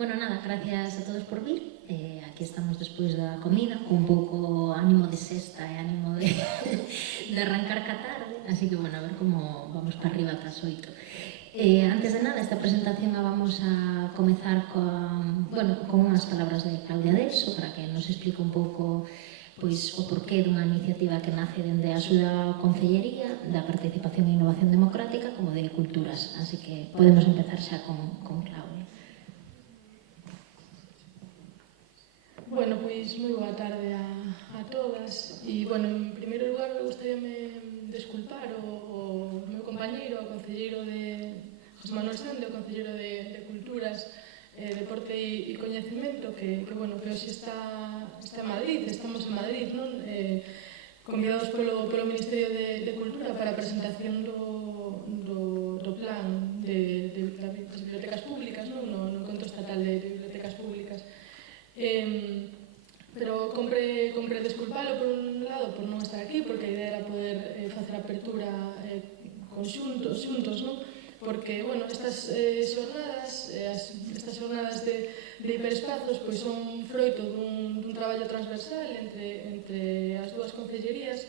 Bueno, nada, gracias a todos por vir. Aquí estamos despois da comida, con un pouco ánimo de sexta e ánimo de, de arrancar ca tarde. Así que, bueno, a ver como vamos para arriba ata as 8. Antes de nada, esta presentación a vamos a comezar con unhas palabras de Claudia Delso para que nos explique un pouco pois, o porqué dunha iniciativa que nace dende a súa Concellería da Participación e Innovación Democrática como de Culturas. Así que podemos empezar xa con Claudia. Bueno, pois moi boa tarde a todas e, bueno, en primeiro lugar me gustaríame desculpar o meu compañeiro, o concelleiro de José Manuel Sande, o concelleiro de Culturas, Deporte e Coñecemento, que bueno, que hoxe está en Madrid, estamos en Madrid, non? Convidados polo Ministerio de Cultura para a presentación do plan das bibliotecas públicas, non? No Encontro Estatal de Bibliotecas Públicas. Pero compre desculpalo por un lado por non estar aquí, porque a idea era poder facer a apertura xuntos, non? Porque, bueno, estas xornadas de hiperespazos pois son froito dun traballo transversal entre as dúas concellerías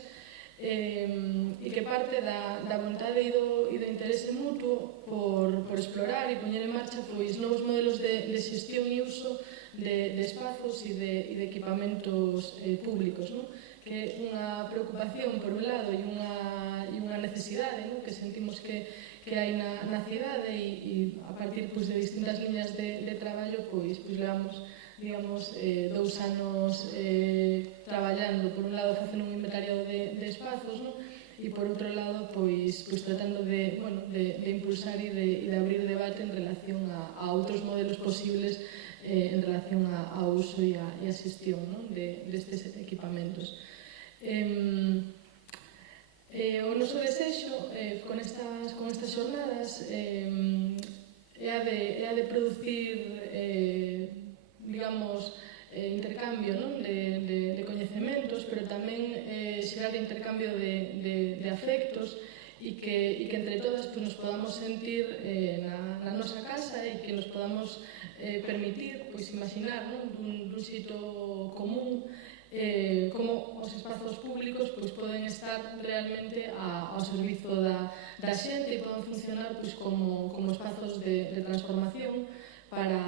e que parte da vontade e do interese mutuo por explorar e poñer en marcha pois novos modelos de xestión e uso de espazos e de equipamentos públicos, non? Que é unha preocupación por un lado e unha necesidade, non? Que sentimos que hai na cidade e a partir pois, de distintas liñas de traballo pois levamos digamos, 2 anos traballando, por un lado facendo un inventario de espazos, non? E por outro lado pois tratando de impulsar e de abrir debate en relación a outros modelos posibles en relación ao uso e a xestión, non? Destes equipamentos. O noso desexo con estas xornadas é a de producir digamos, intercambio, non? De coñecementos, pero tamén xerar intercambio de afectos e que entre todas nos podamos sentir na nosa casa e que nos podamos permitir imaginar dun xeito común como os espazos públicos poden estar realmente ao servizo da xente e poden funcionar como espazos de transformación para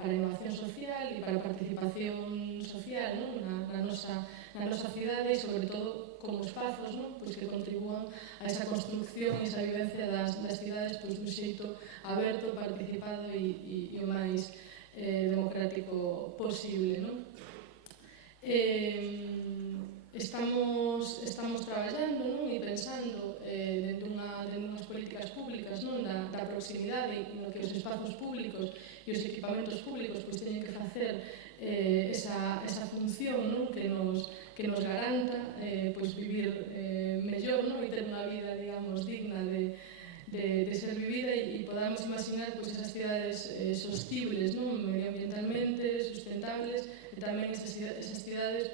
a innovación social e para a participación social na nosa cidade e, sobre todo, como espazos que contribúan a esa construcción e esa vivencia das cidades dun xeito aberto, participado e o máis democrático posible. Estamos traballando e pensando dentro dunhas políticas públicas da proximidade e no que os espazos públicos e os equipamentos públicos teñen que facer esa función que nos garanta vivir mellor e ter unha vida, digamos, digna de ser vivida e podamos imaginar esas cidades sostibles, medioambientalmente, sustentables e tamén esas cidades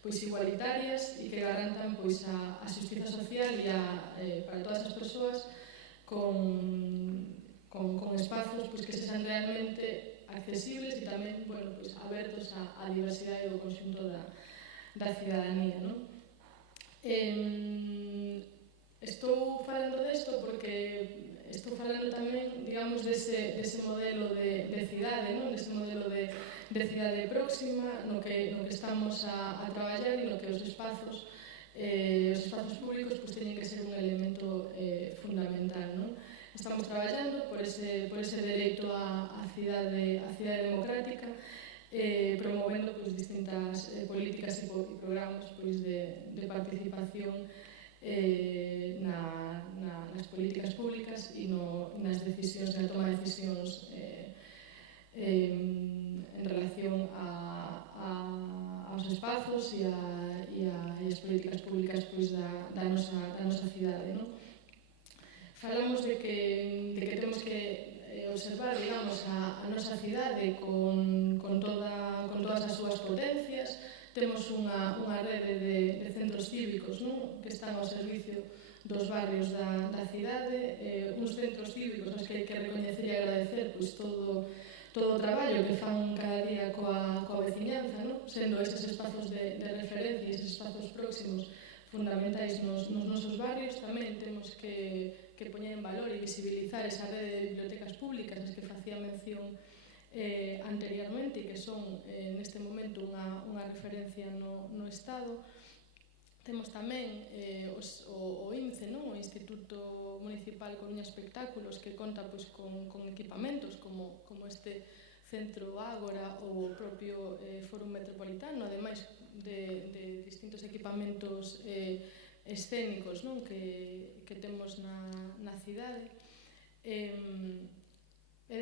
igualitarias e que garantan a xustiza social e para todas as persoas con espazos que sexan realmente accesibles e tamén abertos á diversidade do conxunto da cidadanía. Estou falando desto porque estou falando tamén, digamos, dese modelo de cidade, dese modelo de cidade próxima no que estamos a traballar e no que os espazos públicos teñen que ser un elemento fundamental. Estamos traballando por ese dereito á cidade democrática, promovendo distintas políticas e programas de participación nas políticas públicas e nas decisións, na toma de decisións en relación aos espazos e as políticas públicas da nosa cidade. Falamos de que temos que observar, digamos, a nosa cidade con todas as súas potencias. Temos unha rede de centros cívicos que están ao servicio dos barrios da cidade, uns centros cívicos aos que hai que recoñecer e agradecer todo todo o traballo que fan cada día coa veciñanza, non? Sendo eses espazos de referencia, eses espazos próximos fundamentais nos nosos barrios. Tamén temos que poñer en valor e visibilizar esa rede de bibliotecas públicas as que facía mención anteriormente e que son neste momento unha referencia no Estado. Temos tamén o INCE, non? O Instituto Municipal Coruña Espectáculos, que conta pois, con equipamentos como este Centro Ágora ou o propio Fórum Metropolitano, ademais de distintos equipamentos escénicos, non? Que temos na cidade. É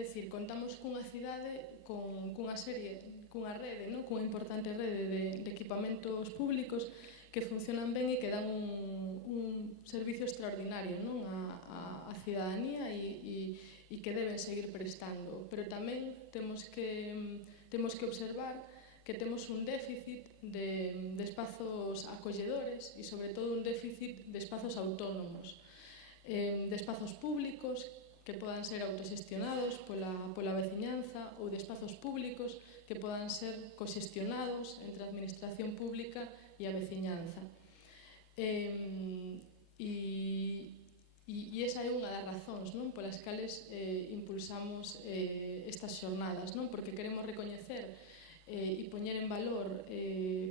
dicir, contamos cunha cidade cunha rede, non? Cunha importante rede de equipamentos públicos que funcionan ben e que dan un servicio extraordinario, non? A cidadanía e que deben seguir prestando. Pero tamén temos que observar que temos un déficit de espazos acolledores e, sobre todo, un déficit de espazos autónomos, de espazos públicos que podan ser autoxestionados pola veciñanza ou de espazos públicos que podan ser coxestionados entre a administración pública e a veciñanza. E esa é unha das razóns, non? Polas cales impulsamos estas xornadas, non? Porque queremos recoñecer e poñer en valor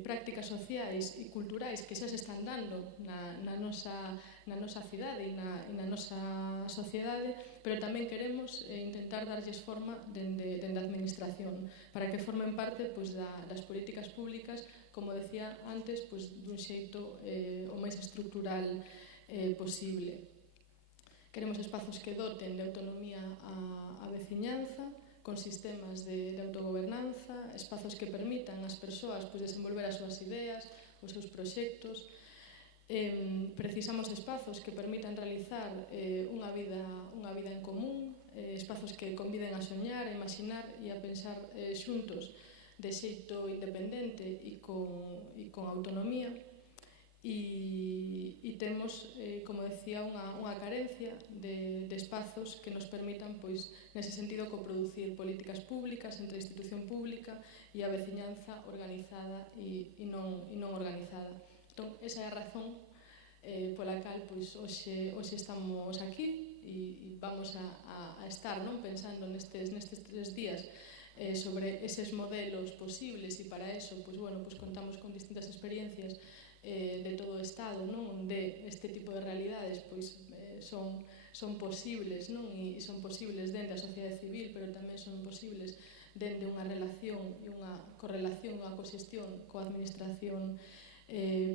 prácticas sociais e culturais que xa se están dando na nosa cidade e na nosa sociedade, pero tamén queremos intentar darlles forma dende a administración, para que formen parte pois, das políticas públicas, como decía antes, pois, dun xeito o máis estructural posible. Queremos espazos que doten de autonomía a veciñanza, con sistemas de autogobernanza, espazos que permitan ás persoas pois, desenvolver as súas ideas, os seus proxectos. Precisamos espazos que permitan realizar unha vida en común, espazos que conviden a soñar, a imaginar e a pensar xuntos de xeito independente e con autonomía. E temos, como decía, unha carencia de espazos que nos permitan, pois, nese sentido, coproducir políticas públicas entre a institución pública e a veciñanza organizada e non organizada. Entón, esa é a razón pola cal pois, hoxe estamos aquí e vamos a estar non pensando nestes 3 días sobre eses modelos posibles e para eso pois, bueno, pois, contamos con distintas experiencias de todo o Estado, non? Onde este tipo de realidades pois, son posibles, non? E son posibles dende a sociedade civil, pero tamén son posibles dende unha relación e unha correlación, unha coxestión coa administración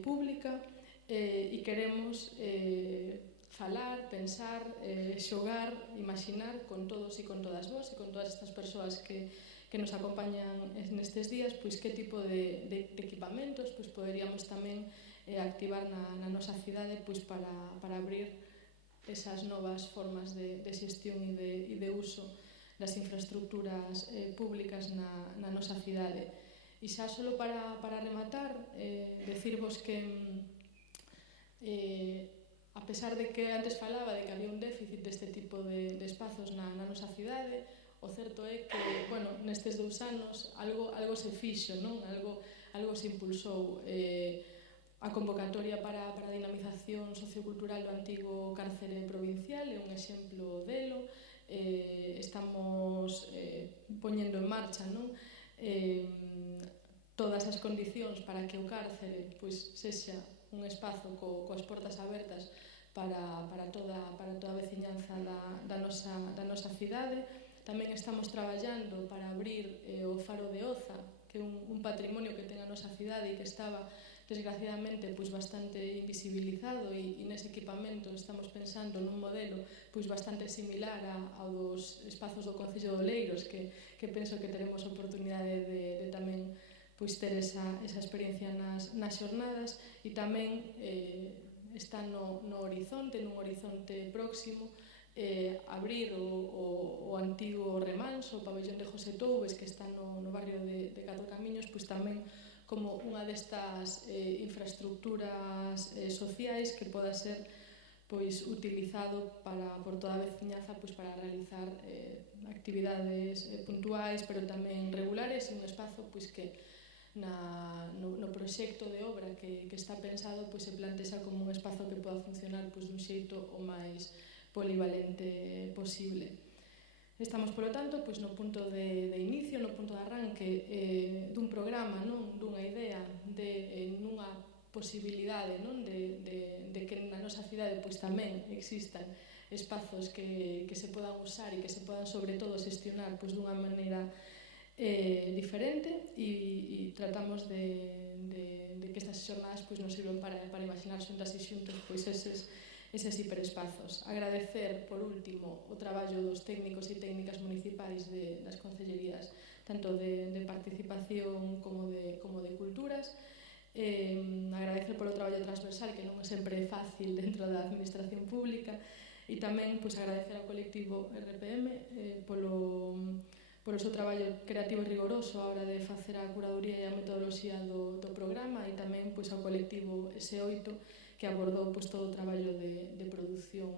pública e queremos falar, pensar, xogar, imaginar con todos e con todas vos e con todas estas persoas que nos acompañan nestes días, pois que tipo de equipamentos pois poderíamos tamén activar na nosa cidade pois para abrir esas novas formas de xestión e de uso das infraestructuras públicas na nosa cidade. E xa só para rematar, decirvos que a pesar de que antes falaba de que había un déficit deste tipo de espazos na nosa cidade, o certo é que, bueno, nestes 2 anos algo se fixo, non? Algo se impulsou. A convocatoria para a dinamización sociocultural do antigo cárcere provincial é un exemplo delo. Estamos poñendo en marcha, non? Todas as condicións para que o cárcere pois, sexa un espazo coas portas abertas para toda a veciñanza da nosa cidade. Tamén estamos traballando para abrir o Faro de Oza, que é un patrimonio que ten a nosa cidade e que estaba, desgraciadamente, pois, bastante invisibilizado e nese equipamento estamos pensando nun modelo pois, bastante similar ao dos espazos do Concello de Oleiros, que penso que teremos oportunidade de tamén pois, ter esa experiencia nas xornadas e tamén está no horizonte, nun horizonte próximo, abrir o antigo Remanso, o pabellón de José Toubes, que está no barrio de Catro Camiños, pois tamén como unha destas infraestructuras sociais que poda ser pois utilizado por toda a veciñaza pois para realizar actividades puntuais, pero tamén regulares, e un espazo pois que no proxecto de obra que está pensado pois se plantexa como un espazo que poda funcionar pois dun xeito o máis polivalente posible. Estamos, polo tanto, pois no punto de inicio, no punto de arranque dun programa, non dunha idea de nunha posibilidade, non, de que na nosa cidade pois tamén existan espazos que se podan usar e que se podan sobre todo xestionar pois dunha maneira diferente, e tratamos de que estas xornadas pois nos sirvan para imaginar xuntas e xuntos pois eses hiperespazos. Agradecer, por último, o traballo dos técnicos e técnicas municipais das concellerías, tanto de participación como de culturas. Agradecer polo traballo transversal, que non é sempre fácil dentro da administración pública, e tamén pois, agradecer ao colectivo RPM polo seu traballo creativo e rigoroso a hora de facer a curaduría e a metodoloxía do programa, e tamén pois, ao colectivo S8 que abordou pois, todo o traballo de produción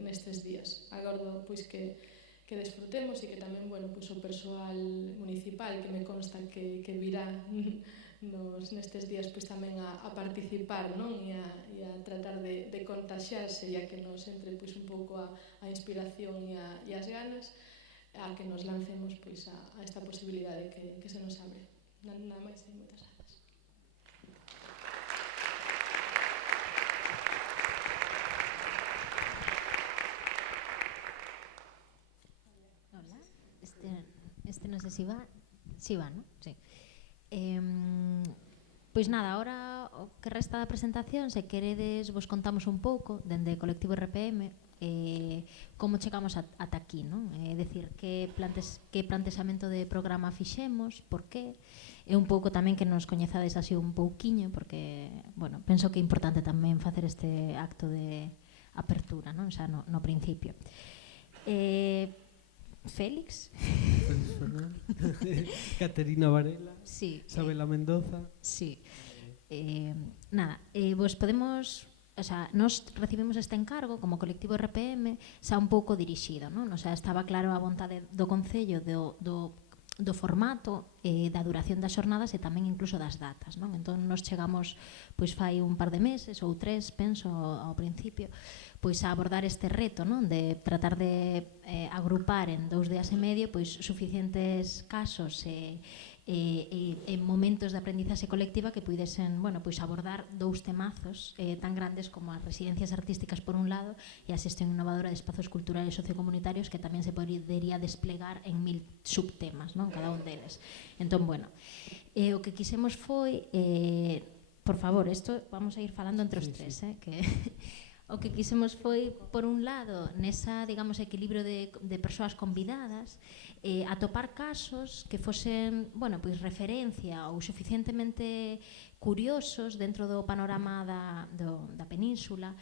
nestes días. Agordo pois, que desfrutemos e que tamén pois, o persoal municipal, que me consta que virá nestes días pois, tamén a participar, non? E a tratar de contaxiarse, e a que nos entre pois, un pouco a inspiración e as ganas, a que nos lancemos pois, a esta posibilidade que se nos abre. Nada máis e moitas grazas. Hola, este non sei se va. Si va, non? Sí. Pois nada, ahora o que resta da presentación, se queredes vos contamos un pouco dende o colectivo RPM como chegamos ata aquí, non? É dicir, que plantexamento de programa fixemos, por qué, e un pouco tamén que nos coñezades así un pouquiño, porque, bueno, penso que é importante tamén facer este acto de apertura, non? Xa no principio. Félix Fernández, Caterina Varela, sí, Isabela Mendoza. Sí. Nada, vos podemos, o sea, nos recibimos este encargo como colectivo RPM xa un pouco dirixido, non? O sea, estaba claro a vontade do Concello do formato, da duración das xornadas e tamén incluso das datas, non? Entón nos chegamos pois fai un par de meses ou 3, penso, ao principio, pois a abordar este reto, non? De tratar de agrupar en 2 días e medio pois suficientes casos e momentos de aprendizaxe colectiva que puidesen, bueno, pois abordar 2 temazos tan grandes como as residencias artísticas por un lado e a xestión innovadora de espazos culturales e sociocomunitarios, que tamén se podería desplegar en 1000 subtemas, non? Cada un deles. Entón, bueno, o que quisemos foi por favor, isto vamos a ir falando entre os tres, que o que quisemos foi, por un lado, nesa, digamos, equilibrio de persoas convidadas, atopar casos que fosen, bueno, pois referencia ou suficientemente curiosos dentro do panorama da península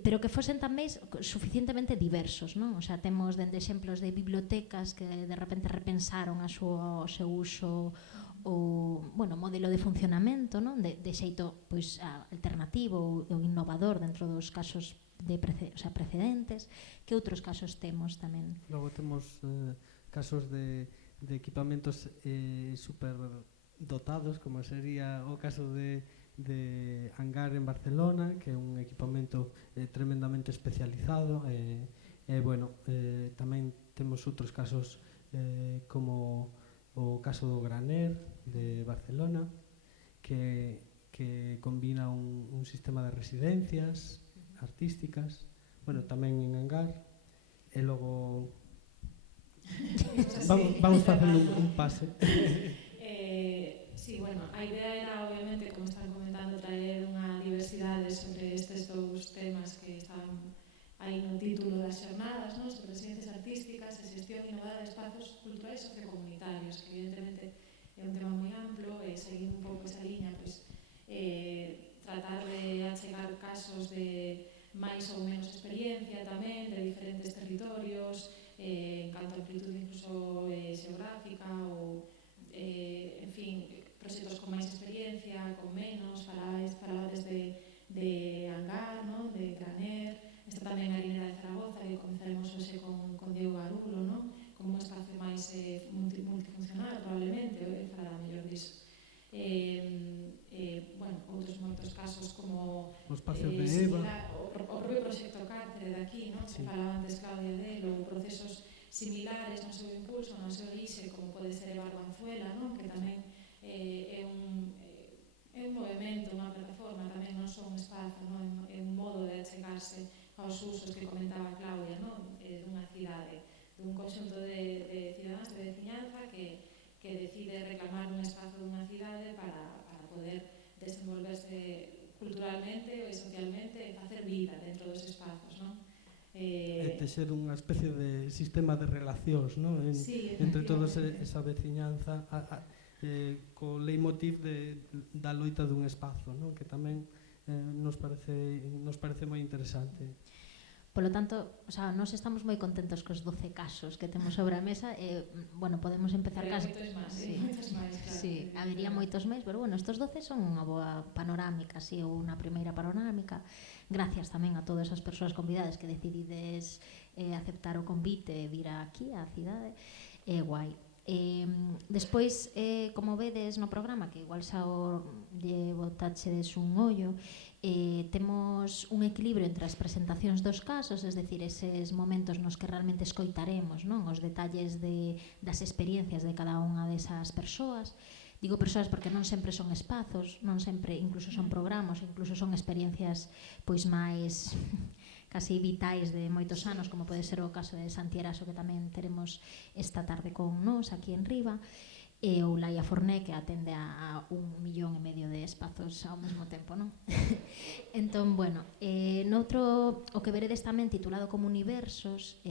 pero que fosen tamén suficientemente diversos, non? O sea, temos dende exemplos de bibliotecas que de repente repensaron o seu uso o, bueno, modelo de funcionamento, non? De xeito pois alternativo ou innovador dentro dos casos precedentes. Que outros casos temos tamén? Logo temos casos de equipamentos super dotados, como sería o caso de Hangar en Barcelona, que é un equipamento tremendamente especializado, bueno, tamén temos outros casos como o caso do Graner de Barcelona, que combina un sistema de residencias artísticas, bueno, tamén en Hangar, e logo vamos facendo un pase. Sí, bueno, a idea era, obviamente, como están comentando, traer unha diversidade sobre estes 2 temas que están aí no título das xornadas, non? Sobre residencias artísticas e xestión innovada de espazos culturais e sociocomunitarios, que evidentemente é un tema moi amplo, e seguindo un pouco esa liña, pois, tratar de achegar casos de máis ou menos experiencia tamén, de diferentes territorios, en canto a amplitude incluso xeográfica ou en fin, proxectos con máis experiencia, con menos, falades de Hangar, non? Sí. Falaba antes Claudia ou procesos similares no seu impulso, no seu orixe, como pode ser a Barbanzuela, non? Que tamén é un movimento, unha plataforma, tamén non só un espazo, non? É un modo de achegarse aos usos que comentaba Claudia, non? Dunha cidade, dun conxunto de cidadáns de veciñanza que decide reclamar un espazo dunha cidade para poder desenvolverse culturalmente e socialmente e facer vida dentro dos espazos, non? E texer unha especie de sistema de relacións, non? Sí, Entre todos esa veciñanza co leitmotiv da loita dun espazo, non? Que tamén nos parece moi interesante. Polo tanto, o sea, nós estamos moi contentos cos 12 casos que temos sobre a mesa e, bueno, podemos empezar casi. moitos máis, claro. Sí, habería moitos máis, pero, bueno, estes 12 son unha boa panorámica, así, ou unha primeira panorámica. Gracias tamén a todas as persoas convidadas que decidides aceptar o convite e vir aquí, á cidade. É guai. Despois, como vedes no programa, que igual xa lle botachedes un ollo, temos un equilibrio entre as presentacións dos casos, es decir, eses momentos nos que realmente escoitaremos, non? Os detalles das experiencias de cada unha desas persoas. Digo persoas porque non sempre son espazos, non sempre, incluso son programas, incluso son experiencias pois máis casi vitais de moitos anos, como pode ser o caso de Santi Eraso, que tamén teremos esta tarde con nós aquí en Riba, e ou Laia Forné, que atende a 1,5 millón de espazos ao mesmo tempo, non? Entón, bueno, noutro, o que veredes tamén titulado como Universos,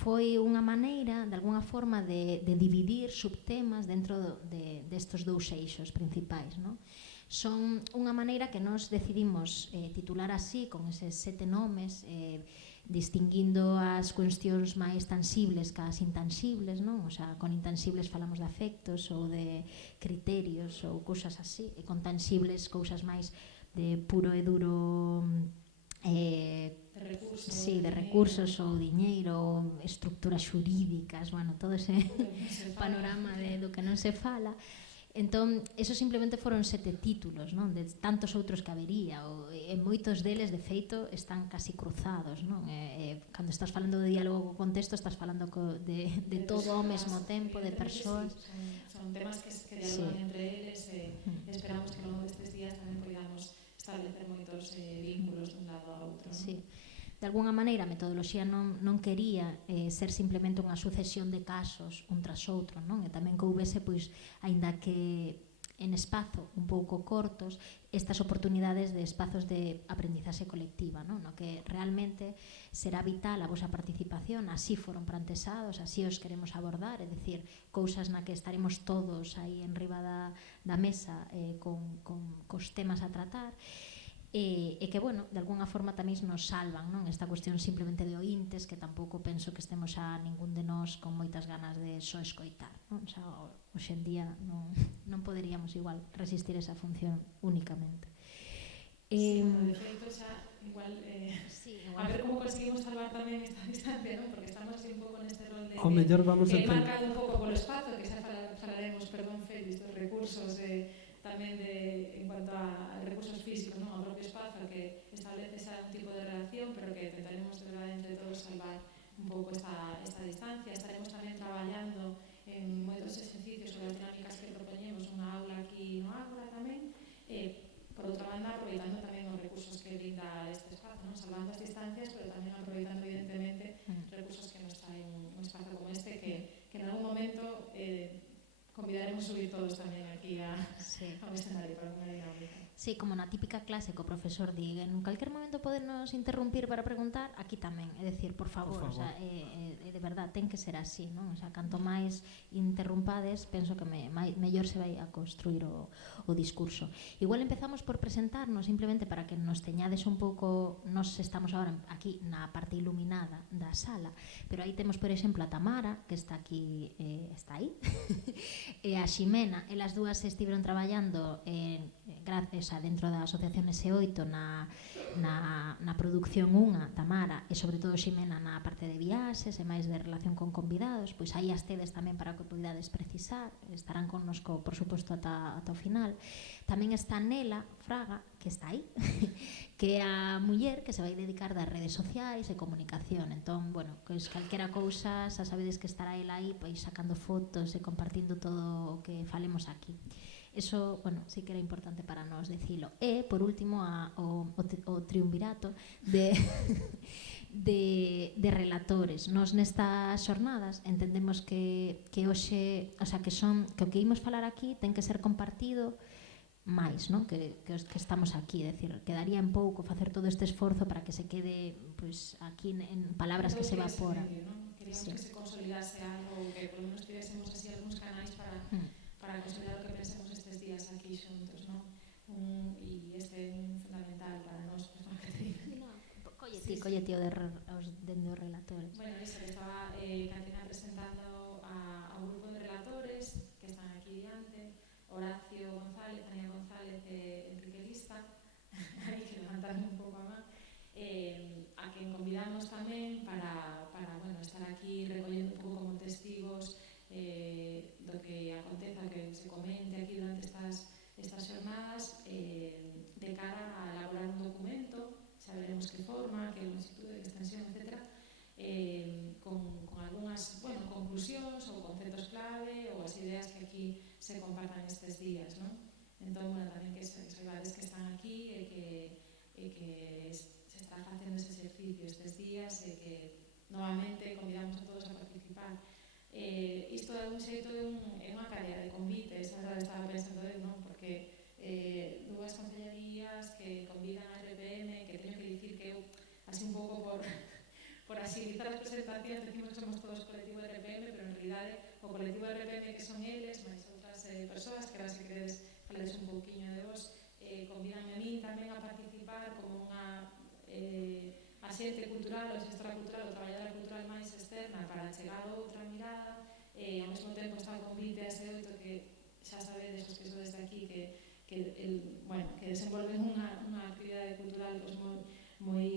foi unha maneira, de alguna forma, de dividir subtemas dentro destes dous eixos principais, non? Son unha maneira que nós decidimos titular así, con eses 7 nomes, distinguindo as cuestións máis tansibles que as intansibles, non? O sea, con intansibles falamos de afectos ou de criterios ou cousas así, e con tansibles cousas máis de puro e duro de recursos ou diñeiro ou estructuras xurídicas, bueno, todo ese panorama do que non se fala. Entón, eso simplemente foron 7 títulos, non? De tantos outros que habería, e moitos deles, de feito, están casi cruzados, non? Cando estás falando de diálogo co contexto, estás falando de todo ao mesmo tempo, de persoas. Son temas que dialogan entre eles e esperamos que ao longo destes días tamén podamos establecer moitos vínculos dun lado a outro. Sí. De alguna maneira, a metodoloxía non quería ser simplemente unha sucesión de casos un tras outro, non? E tamén que houvese, pois, aínda que en espazo un pouco cortos, estas oportunidades de espazos de aprendizaxe colectiva, non? No que realmente será vital a vosa participación, así foron planteados, así os queremos abordar, é dicir, cousas na que estaremos todos aí en riba da mesa cos temas a tratar, e que, bueno, de alguna forma tamén nos salvan, non? Esta cuestión simplemente de ointes, que tampouco penso que estemos a ningún de nós con moitas ganas de só escoitar, non? O sea, hoxe en día non poderíamos igual resistir esa función únicamente. Sí, de feito xa igual a ver como conseguimos salvar tamén esta distancia, non? Porque estamos así un pouco neste rol de que é marcado un pouco polo espazo, que xa falaremos, perdón, Félix, dos recursos tamén en cuanto a recursos físicos, non? Ao propio espazo que establece xa un tipo de relación, pero que intentaremos de verdade entre todos salvar un pouco esta distancia. Estaremos tamén traballando en moitos exercicios sobre as dinámicas que propoñemos, unha aula aquí no Ágora tamén, por outra banda, aproveitando tamén os recursos que brinda este espazo, non? Salvando as distancias, pero tamén aproveitando evidentemente recursos que nos traen un espazo como este que en algún momento convidaremos subir todos tamén aquí ao escenario para unha dinámica. Sí, como na típica clase que o profesor diga, en calquer momento podernos interrumpir para preguntar, aquí tamén, é dicir, por favor. O sea, de verdad, ten que ser así, non? O sea, canto máis interrumpades, penso que mellor se vai a construir o discurso. Igual empezamos por presentarnos, simplemente para que nos teñades un pouco, nos estamos agora aquí na parte iluminada da sala, pero aí temos, por exemplo, a Tamara, que está aquí, está aí, e a Ximena, elas dúas estiveron traballando traballando gracias a dentro da Asociación S8 na produción unha, Tamara, e sobre todo Ximena na parte de viaxes e máis de relación con convidados, pois aí as tedes tamén para o que podades precisar, estarán connosco, por suposto, ata o final. Tamén está Nela Fraga, que está aí, que é a muller que se vai dedicar das redes sociais e comunicación. Entón, bueno, pois calquera cousa, xa sabedes que estará ela aí pois sacando fotos e compartindo todo o que falemos aquí. Eso, bueno, sí que era importante para nós dicilo. E, por último, o triunvirato de relatores. Nos nestas xornadas entendemos que hoxe, o sea, que o que imos falar aquí ten que ser compartido máis, non? Que os que estamos aquí, é dicir, quedaría en pouco facer todo este esforzo para que se quede pois aquí en palabras que se evaporan. Queríamos que se consolidase algo, que por lo menos tivésemos así algúns canais para consolidar o que pensemos estes días aquí xuntos, non? E este é fundamental para nós, pois, non, Caterina? Collete o dende os relatores. Bueno, iso que estaba Caterina presentando ao grupo de relatores que están aquí diante, Horacio González, Tania González e Enrique Lista, hai que levantarme un pouco a man, a quen convidamos tamén para bueno, estar aquí recollendo un pouco como testigos do que aconteza, que se comente aquí durante estas xornadas, de cara a elaborar un documento, xa veremos que forma, que longitude, que extensión, etc., con algunhas, bueno, conclusións ou conceptos clave ou as ideas que aquí se compartan estes días, non? Entón, bueno, tamén que saibades que están aquí e que se está facendo ese exercicio estes días e que novamente convidamos a todos a participar. Isto de un xeito é unha cadea de convites, agora estaba pensando eu, non? Porque dúas concellerías que convidan a RPM, que teño que dicir que eu, así un pouco por agilizar as presentacións, decimos que somos todos colectivo de RPM, pero en realidade o colectivo de RPM que son eles, máis outras persoas, que ahora se queredes falades un pouquiño de vos, convidan a min tamén a participar como unha axente cultural ou xestora cultural ou traballadora cultural máis externa para chegar a outra mirada, e ao mesmo tempo está o convite a ese outro que xa sabedes os que sodes de aquí que desenvolven unha actividade cultural pues, moi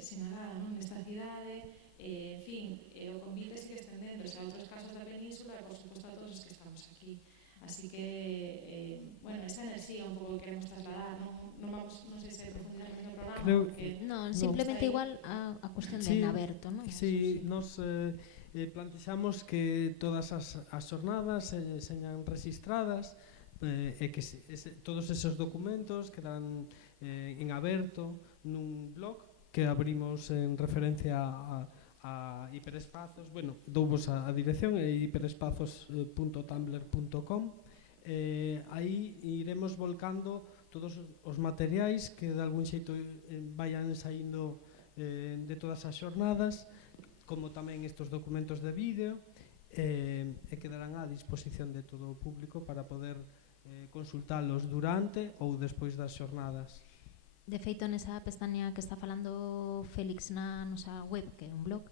sinalada, non? Nesta cidade, en fin, o convite sigue estendéndose a outros casos da península e, por suposto, a todos os que estamos aquí. Así que, bueno, esa enerxía un pouco que queremos trasladar, non sei se profundizar no programa. Creo que non, simplemente igual a cuestión de aberto, non? Sí, nos plantexamos que todas as xornadas señan registradas e que todos esos documentos quedan en aberto nun blog que abrimos en referencia a hiperespazos, bueno, douvos a dirección hiperespazos.tumblr.com. Aí iremos volcando todos os materiais que de algún xeito vayan saindo de todas as xornadas, como tamén estes documentos de vídeo, e quedarán á disposición de todo o público para poder consultalos durante ou despois das xornadas. De feito, nesa pestaña que está falando Félix na nosa web, que é un blog,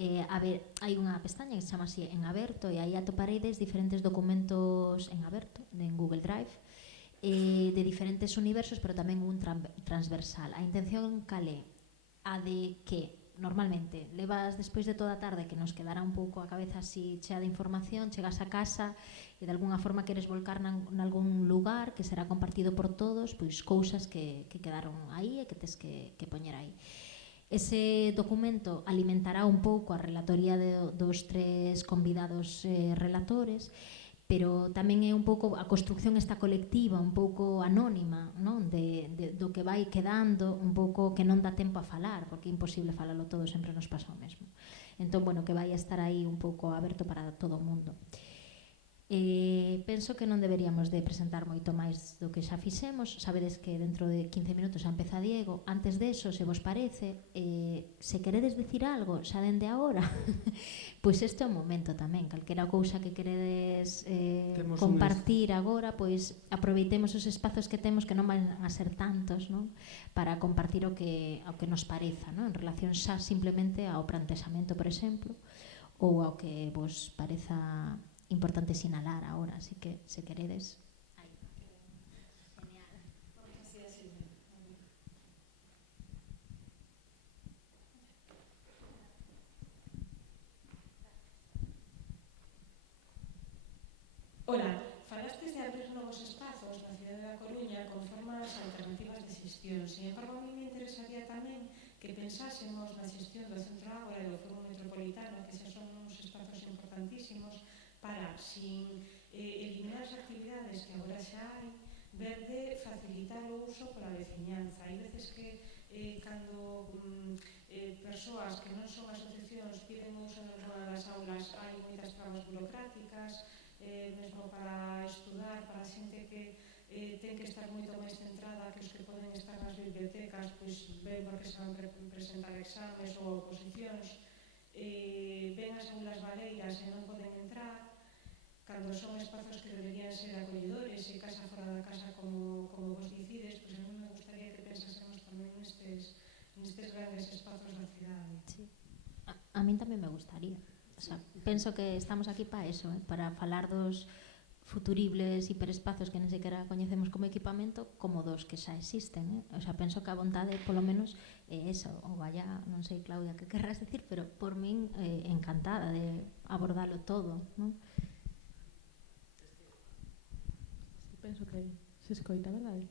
hai unha pestaña que se chama así En Aberto, e aí atoparedes diferentes documentos en aberto, en Google Drive, de diferentes universos, pero tamén un transversal. A intención cal é? A de que normalmente levas despois de toda a tarde que nos quedará un pouco a cabeza así chea de información, chegas a casa e de alguna forma queres volcar nalgún lugar que será compartido por todos, pois cousas que quedaron aí e que tes que poñer aí. Ese documento alimentará un pouco a relatoría dos tres convidados relatores, pero tamén é un pouco a construcción esta colectiva, un pouco anónima, non? Do que vai quedando, un pouco que non dá tempo a falar, porque é imposible falalo todo, sempre nos pasa o mesmo. Entón, bueno, que vai a estar aí un pouco aberto para todo o mundo. Penso que non deberíamos de presentar moito máis do que xa fixemos. Sabedes que dentro de 15 minutos xa empeza Diego. Antes de eso, se vos parece, se queredes dicir algo xa dende agora, pois este é o momento tamén. Calquera cousa que queredes compartir agora, pois aproveitemos os espazos que temos, que non van a ser tantos, non? Para compartir o que nos pareza, non? En relación xa simplemente ao plantexamento, por exemplo, ou ao que vos pareza importante sinalar agora, así que se queredes. da Coruña con formas alternativas de xestión. Sin embargo, a mí me interesaría tamén que pensásemos na xestión do Centro Ágora e do Foro Metropolitano, que xa son uns espazos importantísimos para, sin eliminar as actividades que agora xa hai, ver de facilitar o uso pola veciñanza. Hai veces que cando persoas que non son asociacións piden uso das aulas, hai moitas trabas burocráticas, mesmo para estudar, para a xente que ten que estar moito máis centrada que os que poden estar nas bibliotecas, pois ven porque se van presentar exames ou oposicións, ven as aulas baleiras e non poden entrar, cando son espazos que deberían ser acolledores e casa fora da casa como vos dicides, pois a mí me gustaría que pensásemos tamén nestes grandes espazos da cidade. Sí. A min tamén me gustaría. O sea, penso que estamos aquí para eso, para falar dos futuribles hiperespazos que nem sequera coñecemos como equipamento, como dos que xa existen. O sea, penso que a vontade, polo menos, é esa. Ou vaya, non sei, Claudia, que querrás decir, pero por min encantada de abordalo todo, non? Penso que se escoita, verdade?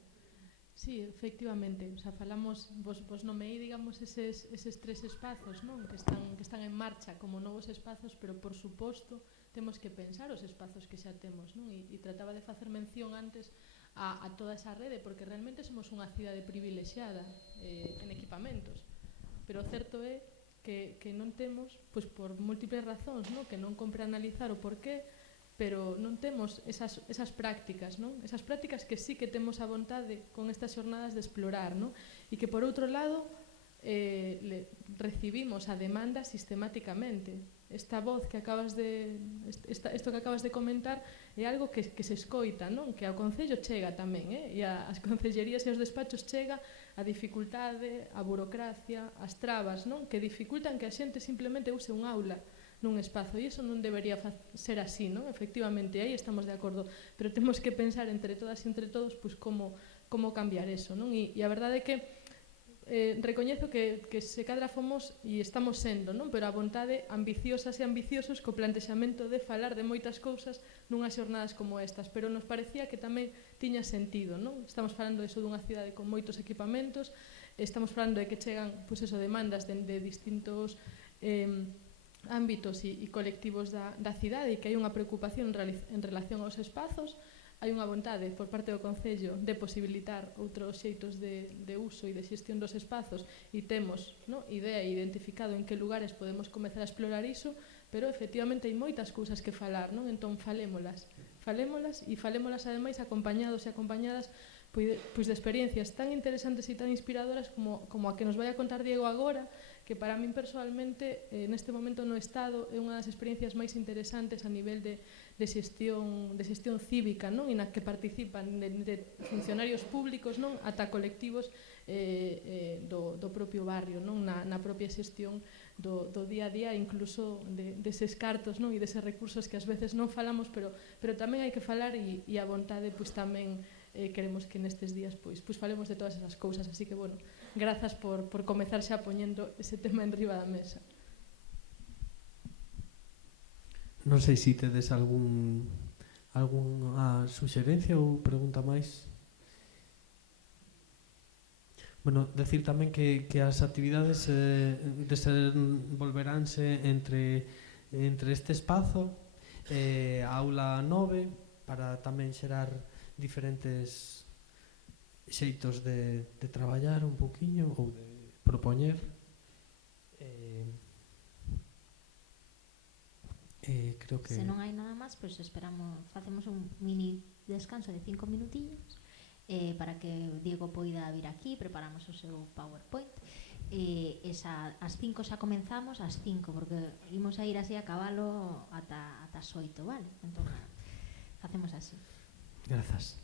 Sí, efectivamente, o sea, falamos, vos nomeei, digamos, eses tres espazos, non? Que están en marcha como novos espazos, pero por suposto temos que pensar os espazos que xa temos, non? E trataba de facer mención antes a toda esa rede, porque realmente somos unha cidade privilexiada en equipamentos, pero o certo é que non temos, pois por múltiples razóns, non? Que non compre analizar o porqué, pero non temos esas prácticas, non? Esas prácticas que sí que temos a vontade con estas xornadas de explorar, non? E que por outro lado recibimos a demanda sistemáticamente. Esta voz que acabas de isto que acabas de comentar é algo que se escoita, non? Que ao Concello chega tamén, e ás concellerías e aos despachos chega a dificultade, a burocracia, as trabas, non? Que dificultan que a xente simplemente use un aula nun espazo, e iso non debería ser así, non? Efectivamente, aí estamos de acordo, pero temos que pensar entre todas e entre todos pois como cambiar eso, non? E a verdade é que recoñezo que se cadra fomos e estamos sendo, non? Pero a vontade ambiciosas e ambiciosos co plantexamento de falar de moitas cousas nunhas xornadas como estas, pero nos parecía que tamén tiña sentido, non? Estamos falando iso dunha cidade con moitos equipamentos, estamos falando de que chegan, pois eso, demandas de distintos ámbitos e colectivos da cidade e que hai unha preocupación en relación aos espazos, hai unha vontade por parte do Concello de posibilitar outros xeitos de uso e de xestión dos espazos e temos, non, idea e identificado en que lugares podemos comezar a explorar iso, pero efectivamente hai moitas cousas que falar, non? Entón falémolas e falémolas ademais acompañados e acompañadas pois de experiencias tan interesantes e tan inspiradoras como a que nos vai a contar Diego agora, que para min personalmente neste momento no Estado é unha das experiencias máis interesantes a nivel de xestión cívica, non? E na que participan de funcionarios públicos, non? Ata colectivos do propio barrio, non? Na propia xestión do día a día, incluso deses cartos, non? E deses recursos que ás veces non falamos, pero tamén hai que falar e a vontade pois tamén queremos que nestes días pois falemos de todas esas cousas, así que bueno, grazas por comezar xa poñendo ese tema en riba da mesa. Non sei se tedes algunha suxerencia ou pregunta máis. Bueno, decir tamén que as actividades desenvolveránse entre este espazo a aula 9 para tamén xerar diferentes xeitos de traballar un poquinho ou de propoñer. Creo que... Se non hai nada máis, pois facemos un mini descanso de 5 minutillos para que Diego poida vir aquí, preparamos o seu PowerPoint e ás 5 xa comenzamos, ás 5, porque imos a ir así a cabalo ata as 8, vale? Entón, facemos así. Grazas.